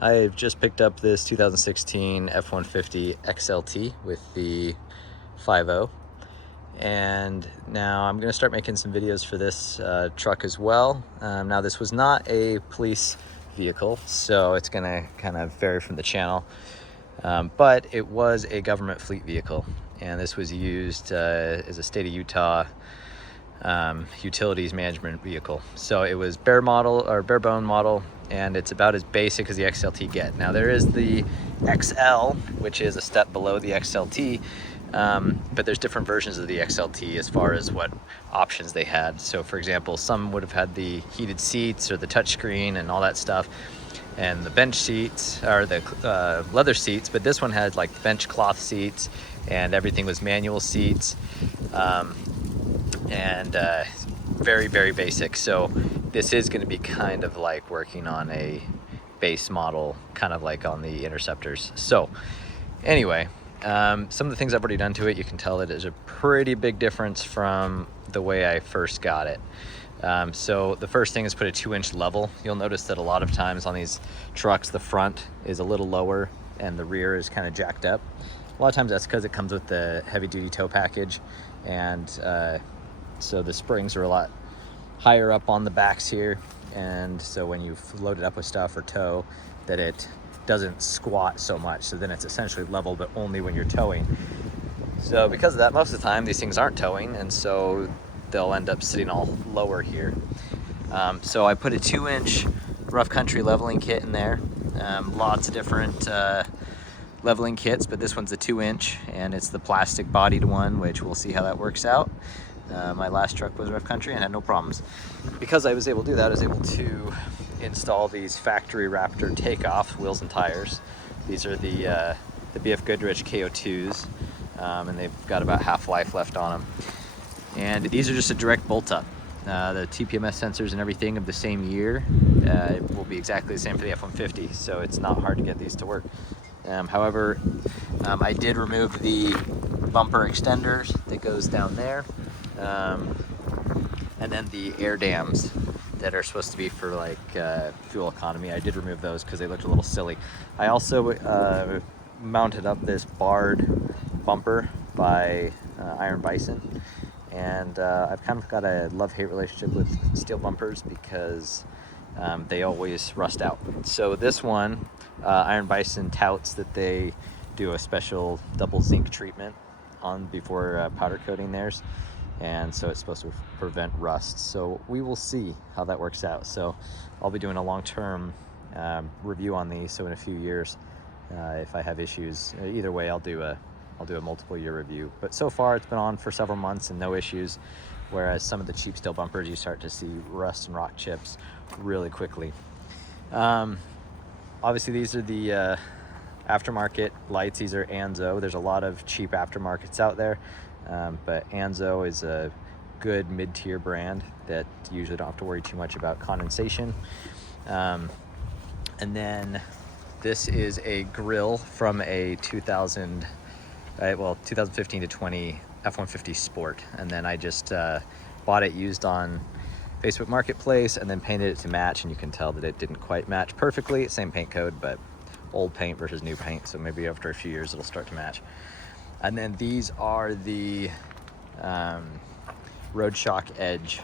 I've just picked up this 2016 F-150 XLT with the 5.0, and now I'm going to start making some videos for this truck as well. Now this was not a police vehicle, so it's going to kind of vary from the channel, but it was a government fleet vehicle, and this was used as a state of Utah utilities management vehicle. So it was bare bone model, and it's about as basic as the XLT get. Now there is the XL, which is a step below the XLT, but there's different versions of the XLT as far as what options they had. So for example, some would have had the heated seats or the touchscreen and all that stuff, and the bench seats or the leather seats, but this one had like bench cloth seats, and everything was manual seats. Very, very basic. So this is going to be kind of like working on a base model, kind of like on the Interceptors. So anyway, some of the things I've already done to it, you can tell that there's a pretty big difference from the way I first got it. So the first thing is put a 2-inch level. You'll notice that a lot of times on these trucks, the front is a little lower and the rear is kind of jacked up. A lot of times that's because it comes with the heavy duty tow package, and so the springs are a lot higher up on the backs here, and so when you load it up with stuff or tow, that it doesn't squat so much, so then it's essentially level, but only when you're towing. So because of that, most of the time these things aren't towing, and so they'll end up sitting all lower here. So I put a 2-inch rough country leveling kit in there. Lots of different leveling kits, but this one's a 2-inch, and it's the plastic bodied one, which we'll see how that works out. My last truck was rough country and had no problems. Because I was able to do that, I was able to install these factory Raptor takeoff wheels and tires. These are the BF Goodrich KO2s, and they've got about half life left on them. And these are just a direct bolt up. The TPMS sensors and everything of the same year will be exactly the same for the F-150, so it's not hard to get these to work. However, I did remove the bumper extenders that goes down there, and then the air dams that are supposed to be for like fuel economy. I did remove those because they looked a little silly. I also mounted up this barred bumper by Iron Bison, and I've kind of got a love-hate relationship with steel bumpers because they always rust out. So this one, Iron Bison touts that they do a special double zinc treatment on before powder coating theirs, and so it's supposed to prevent rust. So we will see how that works out. So I'll be doing a long-term review on these, so in a few years, if I have issues, either way, I'll do a multiple-year review. But so far it's been on for several months and no issues, whereas some of the cheap steel bumpers, you start to see rust and rock chips really quickly. Obviously these are the aftermarket lights. These are Anzo. There's a lot of cheap aftermarkets out there, but Anzo is a good mid-tier brand that you usually don't have to worry too much about condensation. And then this is a grill from a 2015 to 20 F-150 Sport, and then I just bought it used on Facebook Marketplace and then painted it to match, and you can tell that it didn't quite match perfectly. Same paint code, but old paint versus new paint, so maybe after a few years it'll start to match. And then these are the Road Shock Edge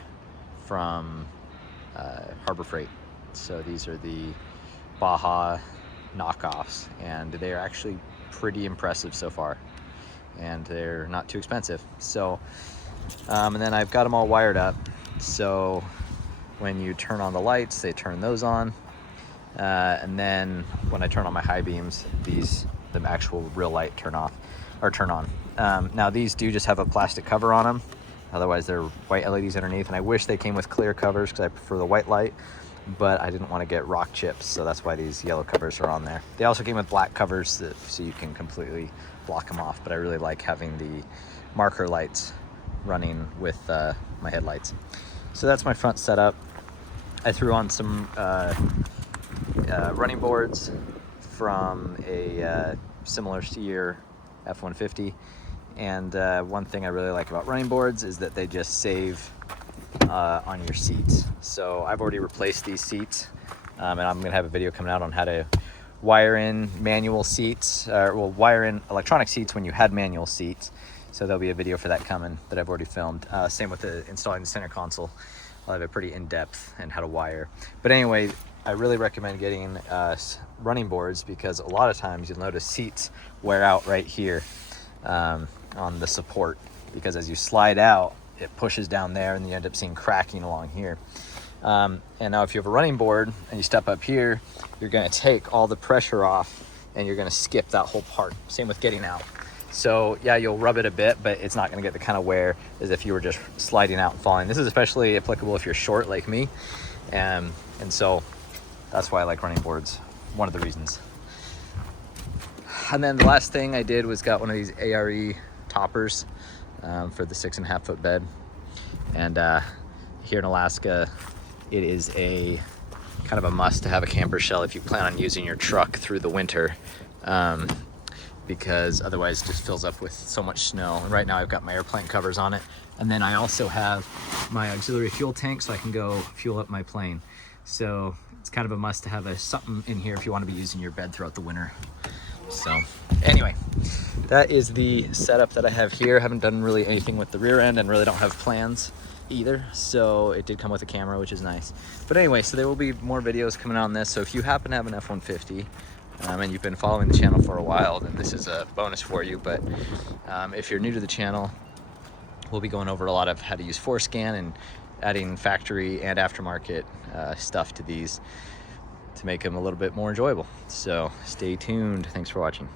from Harbor Freight. So these are the Baja knockoffs, and they are actually pretty impressive so far, and they're not too expensive. So and then I've got them all wired up, so when you turn on the lights, they turn those on, and then when I turn on my high beams, the actual real light turn on. Now these do just have a plastic cover on them, otherwise they're white LEDs underneath, and I wish they came with clear covers because I prefer the white light, but I didn't want to get rock chips, so that's why these yellow covers are on there. They also came with black covers so you can completely block them off, but I really like having the marker lights running with my headlights. So that's my front setup. I threw on some running boards from a similar year F-150, and one thing I really like about running boards is that they just save on your seats. So I've already replaced these seats, and I'm gonna have a video coming out on how to wire in manual seats, well, wire in electronic seats when you had manual seats. So there'll be a video for that coming that I've already filmed. Same with installing the center console. I'll have it pretty in-depth and how to wire. But anyway, I really recommend getting running boards, because a lot of times you'll notice seats wear out right here on the support, because as you slide out, it pushes down there and you end up seeing cracking along here. And now if you have a running board and you step up here, you're gonna take all the pressure off and you're gonna skip that whole part. Same with getting out. So yeah, you'll rub it a bit, but it's not gonna get the kind of wear as if you were just sliding out and falling. This is especially applicable if you're short like me. And so that's why I like running boards, one of the reasons. And then the last thing I did was got one of these ARE toppers for the 6.5 foot bed. And here in Alaska, it is a kind of a must to have a camper shell if you plan on using your truck through the winter, because otherwise it just fills up with so much snow. And right now I've got my airplane covers on it. And then I also have my auxiliary fuel tank, so I can go fuel up my plane. So it's kind of a must to have something in here if you want to be using your bed throughout the winter. So anyway, that is the setup that I have here. I haven't done really anything with the rear end and really don't have plans either. So it did come with a camera, which is nice. But anyway, so there will be more videos coming out on this. So if you happen to have an F-150 and you've been following the channel for a while, then this is a bonus for you. But if you're new to the channel, we'll be going over a lot of how to use Forescan and adding factory and aftermarket stuff to these to make them a little bit more enjoyable. So stay tuned. Thanks for watching.